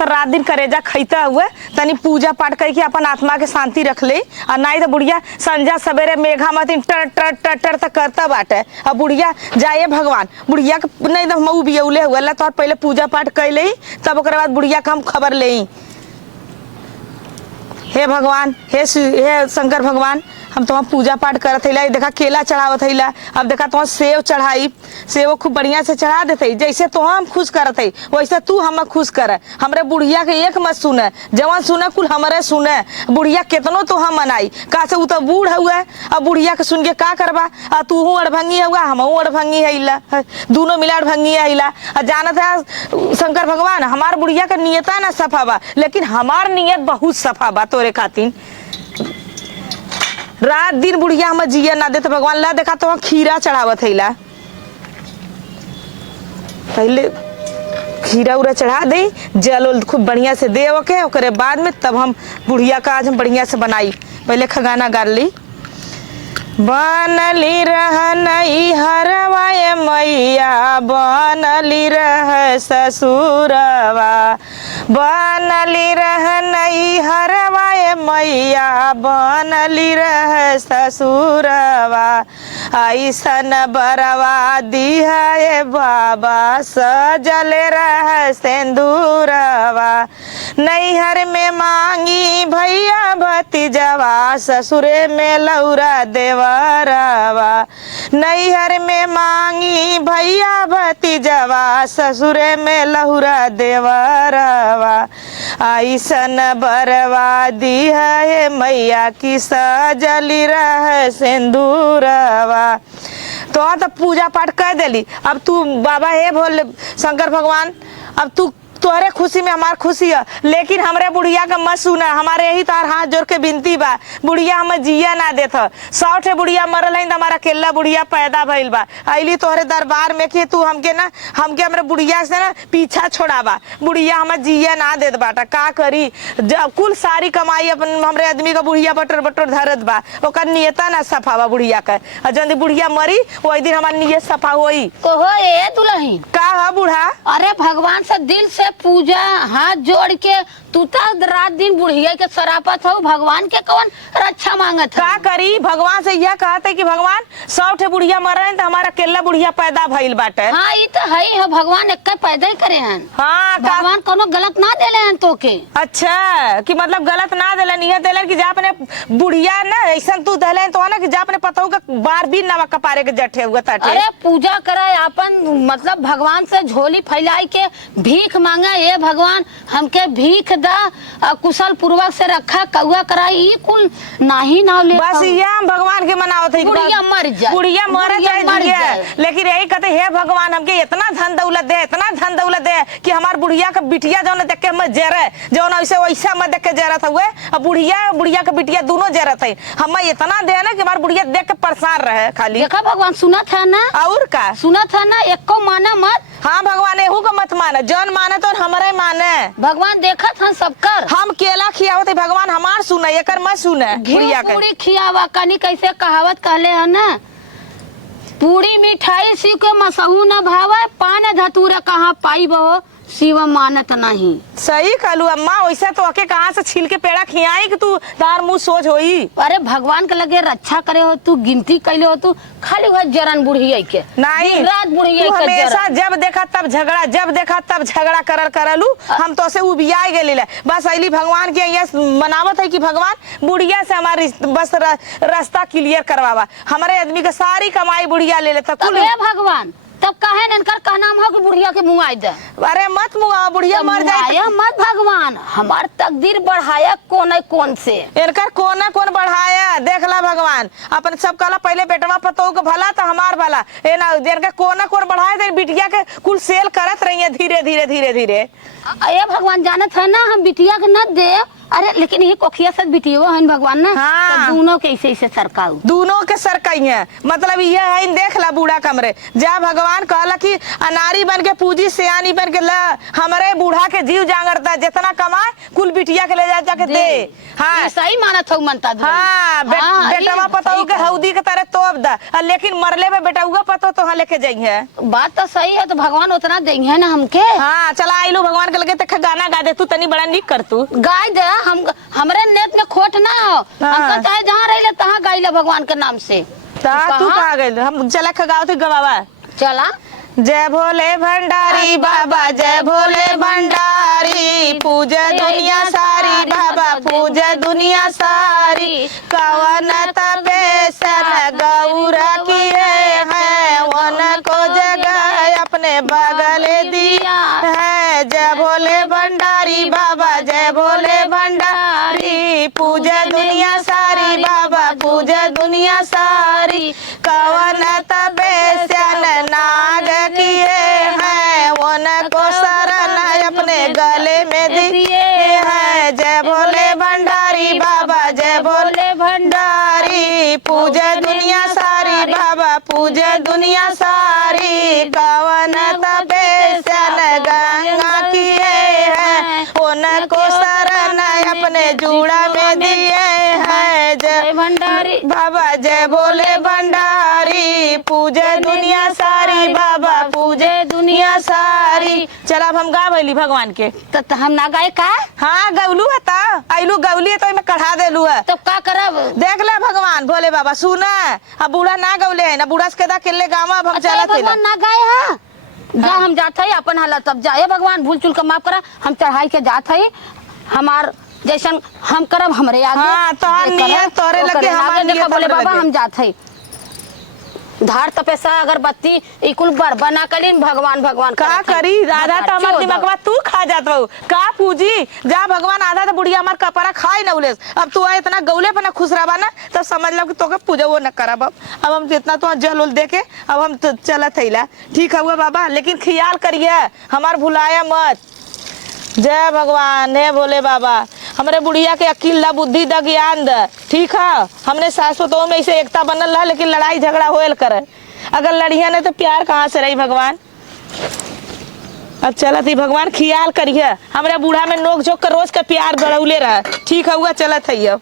तो रात दिन करेजा खैता हुए तनी पूजा पाठ करके अपन आत्मा के शांति रख ले। और नहीं तो बुढ़िया संजा सवेरे मेघा मतीन टर टर टर टर तक करता बाटे। अब बुढ़िया जाए भगवान बुढ़िया के नहीं तो मऊ बियौले हुए तो पहले पूजा पाठ कर ले तब ओकरे बाद बुढ़िया के हम खबर ले। हे भगवान हे शंकर भगवान हम तो पूजा पाठ करत है देखा केला चढ़ावत है। अब देखा तो सेव चढ़ाई सेव खूब बढ़िया से चढ़ा देते जैसे तो हम खुश करत है वैसे तू हम खुश कर। हमरे बुढ़िया के एक मत सुने जवान सुने कुल हमरे सुने। बुढ़िया कितनो तो हम मनाई का से उ तो बूढ़ हुआ अब बुढ़िया के सुन के का करबा। तू अड़भंगी हुआ हम अड़भंगी है दोनों मिला अड़भंगी है। जानत है शंकर भगवान हमार बुढ़िया का नियता ना सफा बा लेकिन हमार नियत बहुत सफा बा तोरे खातिर। रात दिन बुढ़िया हम जिया ना देते भगवान ला देखा तो खीरा चढ़ावत है। पहले खीरा उरा चढ़ा दे जल खूब बढ़िया से दे ओके ओकरे बाद में तब हम बुढ़िया का आज हम बढ़िया से बनाई। पहले खगाना गाड़ ली। बनली रह नई हरवाए मैया बनली रह ससुरवा बनली रह नई हरवाए मैया बनली रह ससुरवा ऐसन बरवा दिया बाबा सजल रह सिंदूरवा नैहर में मांगी भैया भतीजवा ससुरे में लौरा देवरवा नैहर में मांगी भैया भतीजवा ससुरे में लौरा देवरवा ऐसन बरवा दिया मैया की सजली रह सिंदूरवा। तो पूजा पाठ कर देली। अब तू बाबा हे भोले शंकर भगवान अब तू तोहरे खुशी में हमार खुशी है लेकिन हमरे बुढ़िया का मत सुना। हमारे यही तार हाथ जोड़ के बिनती बा बुढ़िया हम जिया ना देत 100 बुढ़िया मरल है हमारा अकेला बुढ़िया पैदा भइल बा। अली तोहरे दरबार में कि तू हमके ना हमके हमरे बुढ़िया से ना पीछा छोड़ाबा बुढ़िया हम जिया ना देत बाटा का करी। जब कुल सारी कमाई अपन हमरे आदमी का बुढ़िया बटर बटर धरत बा ओकर नियता ना सफा बा बुढ़िया का। और जल्दी बुढ़िया मरी वही दिन हमार नियत सफा होई। ओहो ए दुल्हन का है बूढ़ा। अरे भगवान से दिल से पूजा हाथ जोड़ के तू तो रात दिन बुढ़िया के सरापत हो भगवान के कौन रक्षा मांगत का करी। भगवान से यह कहते कि भगवान 100 बुढ़िया मर रहे तो हमारा अकेला बुढ़िया पैदा भइल बाटे। हाँ ये तो है भगवान एक पैदा ही करे हैं। हाँ भगवान कोनो गलत ना देले हैं तो के। अच्छा कि मतलब गलत ना देलन यह देलन कि जा अपने बुढ़िया ना ऐसा तू देले तो ना कि जा अपने पतहू का बार भी नवा कपारे के जठे हुआ ताटे। अरे पूजा कराए अपन मतलब भगवान से झोली फैलाई के भीख मांगा ये भगवान हमके भीख दा कुशल पूर्वक से रखा कौआ कराई कुल नाही नाव ले बस ये हम भगवान के मनावत है बुढ़िया मर जाए बुढ़िया मर जाए लेकिन यही कहते हे भगवान हमके इतना धन दौलत दे कि हमार बुढ़िया का बिटिया जो देख के मत जरे जो ऐसे वैसा मत देख के जरत हुए अब बुढ़िया का बिटिया दोनों जरत है हम इतना दे ना कि हमार बुढ़िया देख के परेशान रहे खाली। देखा भगवान सुना था ना और का सुना था ना एको माना मत। हाँ भगवान एहू को मत माने जौन माने तो हमारे माने भगवान देखा था सबकर। हम केला खियावत है भगवान हमार सुने एकर मत सुने। पूरी खियावा कनी कैसे कहावत कहले है ना पूरी मिठाई शिव के मसहू न भावे पान धतूरा कहाँ पाई बहो शिव मानत नहीं। सही कहलू अम्मा वैसा तो अके कहाँ से छील के पेड़ा खियाई कि तू तार मुँह सोच होई। अरे भगवान के लगे रक्षा करे हो तू गिनती कैले हो तू खाली वह जरन बुढ़िया के नहीं रात बुढ़िया के हमेशा जब देखा तब झगड़ा जब देखा तब झगड़ा करलू हम तो से उबिया गेली बस अली भगवान के ये मनावत है कि भगवान बुढ़िया से हमारी बस रास्ता क्लियर करवावा हमारे आदमी का सारी कमाई बुढ़िया ले लेता कुल भगवान तब कहे इनकर कहना हो कि बुढ़िया के मुँह दे। अरे मत मुआ बुढ़िया मर जाए मत भगवान हमार तकदीर बढ़ाया कौन से इनकर कौन बढ़ाया देख ला भगवान अपन सब कहला पहले बेटवा पतो के भला तो हमार भला ए ना इनका कौन बढ़ाया तो बिटिया के कुल सेल करत रही है धीरे धीरे धीरे धीरे। ये भगवान जानत है ना हम बिटिया के न दे अरे लेकिन ये कोखिया से बिटियो हन भगवान ना, हाँ। तो दोनों के ऐसे ऐसे सरकाऊ। दोनों के सर कई है, मतलब ये है देख ला बूढ़ा कमरे जा भगवान कहला कि अनारी बन के पूजी सियानी बन के ला हमारे बूढ़ा के जीव जागरता जितना कमाए कुल बिटिया के ले जाके दे। हाँ ये सही मानत हो मनता दो। हाँ बेटवा पताऊ के हौदी के तरह तोप दा, लेकिन मरले में बेटउआ पतो तो हाँ लेके जाई है। बात तो सही है, तो भगवान उतना देंगे ना हमके। हाँ चला आइलो भगवान के लगे तक गाना गा दे, तू तनी बड़ा निक कर तू गाय दे, हम हमरे नेत में खोट ना हो। हाँ। हमका चाहे जहाँ रही तहाँ गाइले भगवान के नाम से। तू कहा गइल हम चला खगाओ थे गवावा। चला। जय भोले भंडारी बाबा, जय भोले भंडारी, पूजा दुनिया सारी बाबा, पूजा दुनिया सारी, कवन तपेसन गौरा किए हैं, उनको जगह अपने बगल दिया है। जय भोले भंडारी बाबा, जय भोले भंडारी, पूजा दुनिया सारी बाबा, पूजा दुनिया सारी, कवन तपेसन नाग किए हैं, उनको शरण अपने गले में दिए हैं। जय भोले भंडारी बाबा, जय भोले भंडारी, पूजा दुनिया सारी बाबा, पूजा दुनिया सारी, कवन तपेसन गंगा किए हैं, उनको शरण अपने जूड़ा में दिए हैं। जय भंडारी बाबा, जय भोले भंडारी, पूजा दुनिया सारी बाबा, पूजे दुनिया सारी। चल अब हम गा बैली भगवान के। तो हम ना गाय का? हाँ गौलू है ता आइलू गौली है तो मैं कढ़ा देलू है। तो का करब? देख ले भगवान भोले बाबा सुना, अब बूढ़ा ना गौले है ना, बूढ़ा से केदा किले गाँव अब हम चला भगवान ना गाय है। जा हम जात है अपन हालत तब जाए भगवान, भूल चूल का माफ करा, हम चढ़ाई के जात है, हमार जैसन हम करब हमरे आगे। हाँ तोहर नियत तोरे लगे हमार नियत बोले बाबा हम जात है। धार तपेसा अगरबत्ती इकुल बरबा ना करीन, भगवान भगवान का करी आधा तो हमार दिमागवा तू खा जात हो का पूजी जा भगवान, आधा तो बुढ़िया हमार कपड़ा खाई न उलेस। अब तू इतना गौले पर ना खुश रहा ना, तब समझ लो कि तोके पूजा वो न करब। अब हम जितना तो जल उल देके अब हम चलत थैला। ठीक है बाबा, लेकिन ख्याल करिए हमार भुलाया मत। जय भगवान, हे भोले बाबा, हमारे बुढ़िया के अकील दा, बुद्धि दा, ज्ञान दा। ठीक है हमने शाश्वतों में इसे एकता बनल रहा, लेकिन लड़ाई झगड़ा होल करे, अगर लड़िया नहीं तो प्यार कहाँ से रही भगवान। अब चलत ही भगवान ख्याल करिए, हमारे बूढ़ा में नोक झोंक कर रोज का प्यार गड़ौले रहा। ठीक है चलत है अब।